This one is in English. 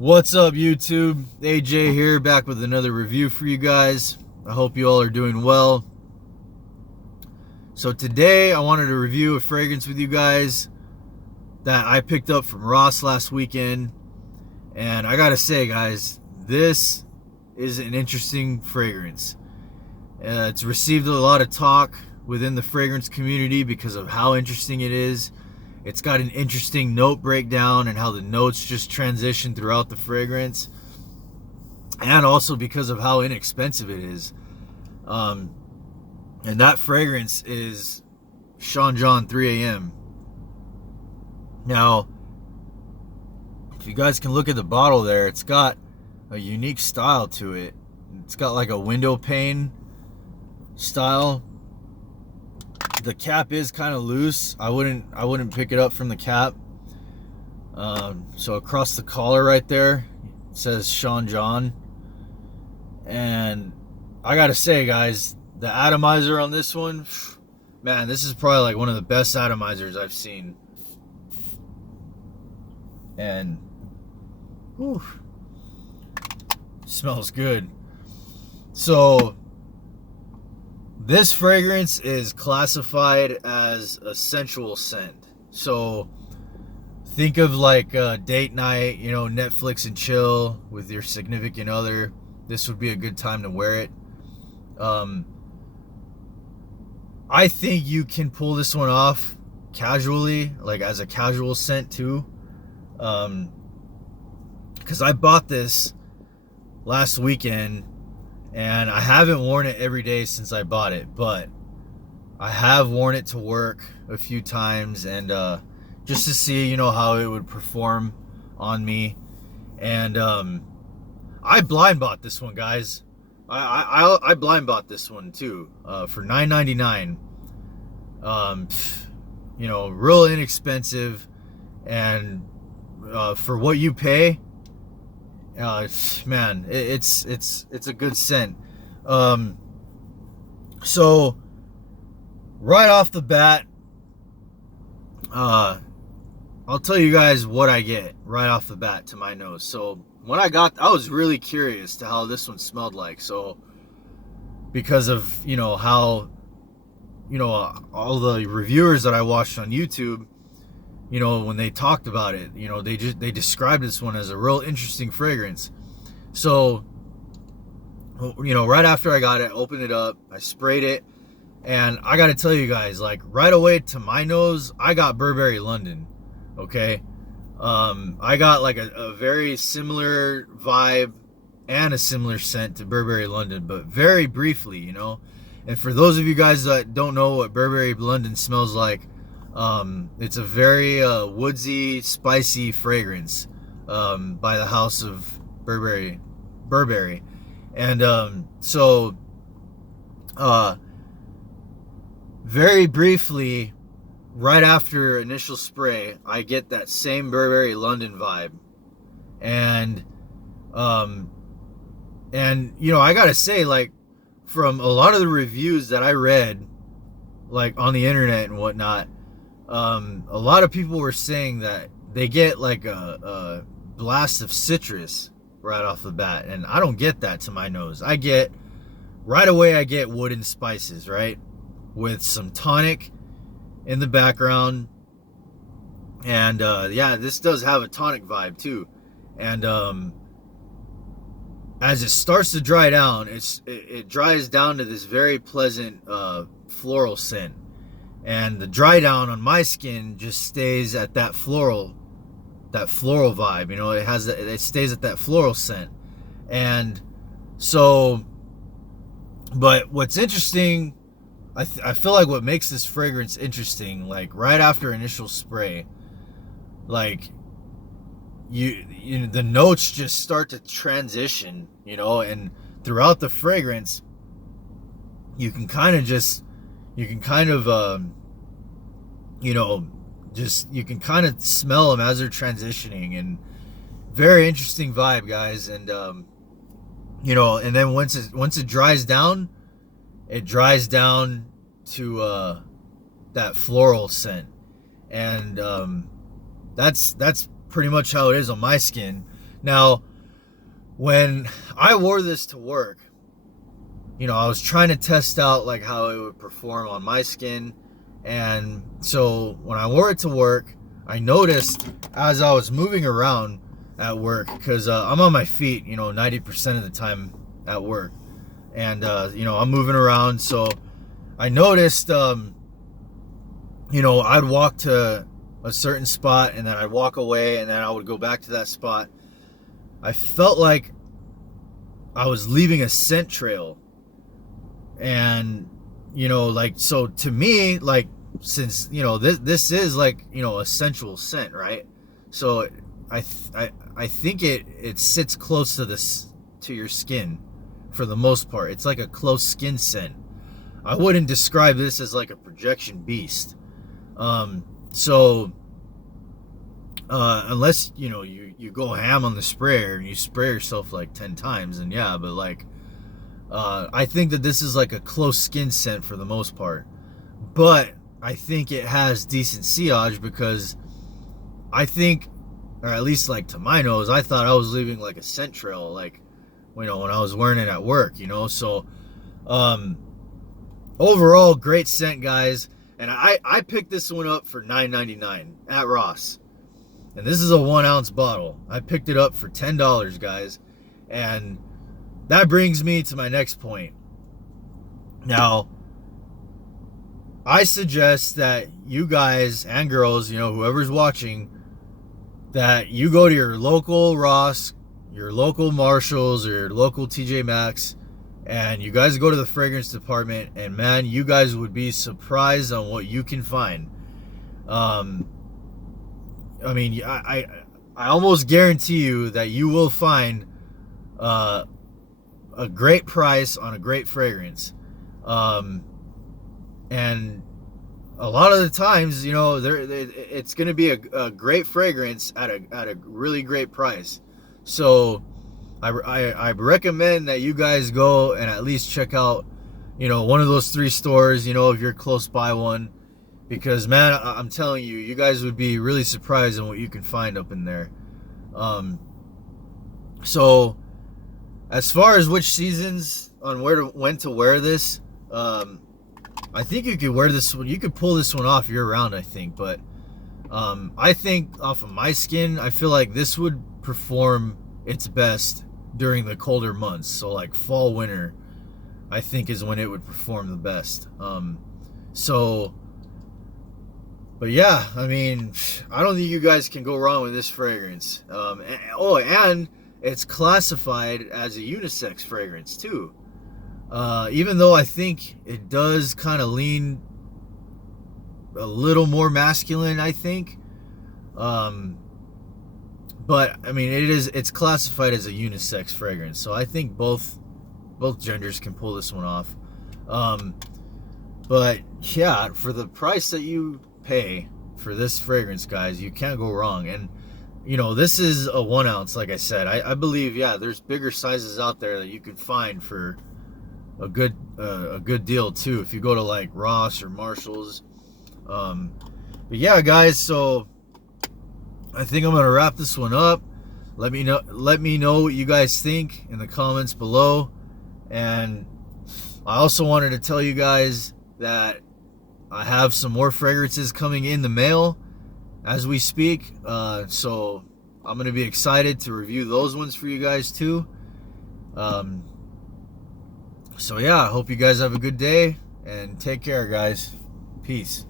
What's up, YouTube? AJ here, back with another review for you guys. I hope you all are doing well. So today I wanted to review a fragrance with you guys that I picked up from Ross last weekend. And I gotta say, guys, this is an interesting fragrance. It's received a lot of talk within the fragrance community because of how interesting it is. It's got an interesting note breakdown and how the notes just transition throughout the fragrance. And also because of how inexpensive it is. And that fragrance is Sean John 3 a.m. Now, if you guys can look at the bottle there, it's got a unique style to it. It's got like a window pane style. The cap is kind of loose. I wouldn't pick it up from the cap. So across the collar right there, it says Sean John. And I gotta say, guys, the atomizer on this one, man, this is probably like one of the best atomizers I've seen. And whew, smells good. So this fragrance is classified as a sensual scent. So think of like a date night, Netflix and chill with your significant other. This would be a good time to wear it. I think you can pull this one off casually, like as a casual scent too. Because I bought this last weekend and I haven't worn it every day since I bought it, but I have worn it to work a few times and just to see, how it would perform on me. And I blind bought this one, guys. I blind bought this one too for $9.99. Real inexpensive, and for what you pay, man, it's a good scent. So right off the bat, I'll tell you guys what I get right off the bat to my nose. So when I was really curious to how this one smelled like. So because of how all the reviewers that I watched on YouTube, when they talked about it, they described this one as a real interesting fragrance. So, right after I got it, opened it up, I sprayed it, and I got to tell you guys, like right away to my nose, I got Burberry London. Okay. I got like a very similar vibe and a similar scent to Burberry London, but very briefly, And for those of you guys that don't know what Burberry London smells like, it's a very woodsy, spicy fragrance by the house of Burberry. And so very briefly, right after initial spray, I get that same Burberry London vibe. And I gotta say, like, from a lot of the reviews that I read, like on the internet and whatnot, a lot of people were saying that they get like a blast of citrus right off the bat, and I don't get that to my nose. I get wood and spices, right, with some tonic in the background. And this does have a tonic vibe too. And as it starts to dry down, it dries down to this very pleasant floral scent. And the dry down on my skin just stays at that floral vibe. It stays at that floral scent. And so, but what's interesting, I feel like what makes this fragrance interesting, like right after initial spray, like the notes just start to transition, and throughout the fragrance, you can kind of smell them as they're transitioning. And very interesting vibe, guys. And and then once it dries down, to that floral scent. And that's pretty much how it is on my skin. Now, when I wore this to work, I was trying to test out like how it would perform on my skin. And so when I wore it to work, I noticed as I was moving around at work, because I'm on my feet, 90% of the time at work. And, I'm moving around. So I noticed, I'd walk to a certain spot and then I'd walk away and then I would go back to that spot. I felt like I was leaving a scent trail. And, so to me, like, since, this is like, a sensual scent, right? So I think it sits close to to your skin for the most part. It's like a close skin scent. I wouldn't describe this as like a projection beast. Unless, you go ham on the sprayer and you spray yourself like 10 times, and yeah, but like, I think that this is like a close skin scent for the most part. But I think it has decent sillage because I think, or at least like to my nose, I thought I was leaving like a scent trail, like, when I was wearing it at work, so, overall, great scent, guys. And I picked this one up for $9.99 at Ross. And this is a 1 ounce bottle. I picked it up for $10, guys. And that brings me to my next point. Now, I suggest that you guys and girls, whoever's watching, that you go to your local Ross, your local Marshalls, or your local TJ Maxx, and you guys go to the fragrance department, and man, you guys would be surprised on what you can find. I almost guarantee you that you will find a great price on a great fragrance. And a lot of the times, it's going to be a great fragrance at a really great price. So I recommend that you guys go and at least check out, one of those 3 stores, if you're close by one. Because, man, I'm telling you, you guys would be really surprised on what you can find up in there. So, as far as which seasons on when to wear this, I think you could wear this one. You could pull this one off year round, I think. But I think off of my skin, I feel like this would perform its best during the colder months. So, like fall, winter, I think is when it would perform the best. But yeah, I don't think you guys can go wrong with this fragrance. And it's classified as a unisex fragrance too. Even though I think it does kind of lean a little more masculine, I think. But it's classified as a unisex fragrance, so I think both genders can pull this one off. But yeah, for the price that you pay for this fragrance, guys, you can't go wrong. And this is a 1 ounce, like I said. I believe, yeah, there's bigger sizes out there that you could find for a good deal too, if you go to like Ross or Marshalls. But yeah, guys, so I think I'm gonna wrap this one up. Let me know what you guys think in the comments below. And I also wanted to tell you guys that I have some more fragrances coming in the mail as we speak. So I'm going to be excited to review those ones for you guys too. So yeah, I hope you guys have a good day and take care, guys. Peace.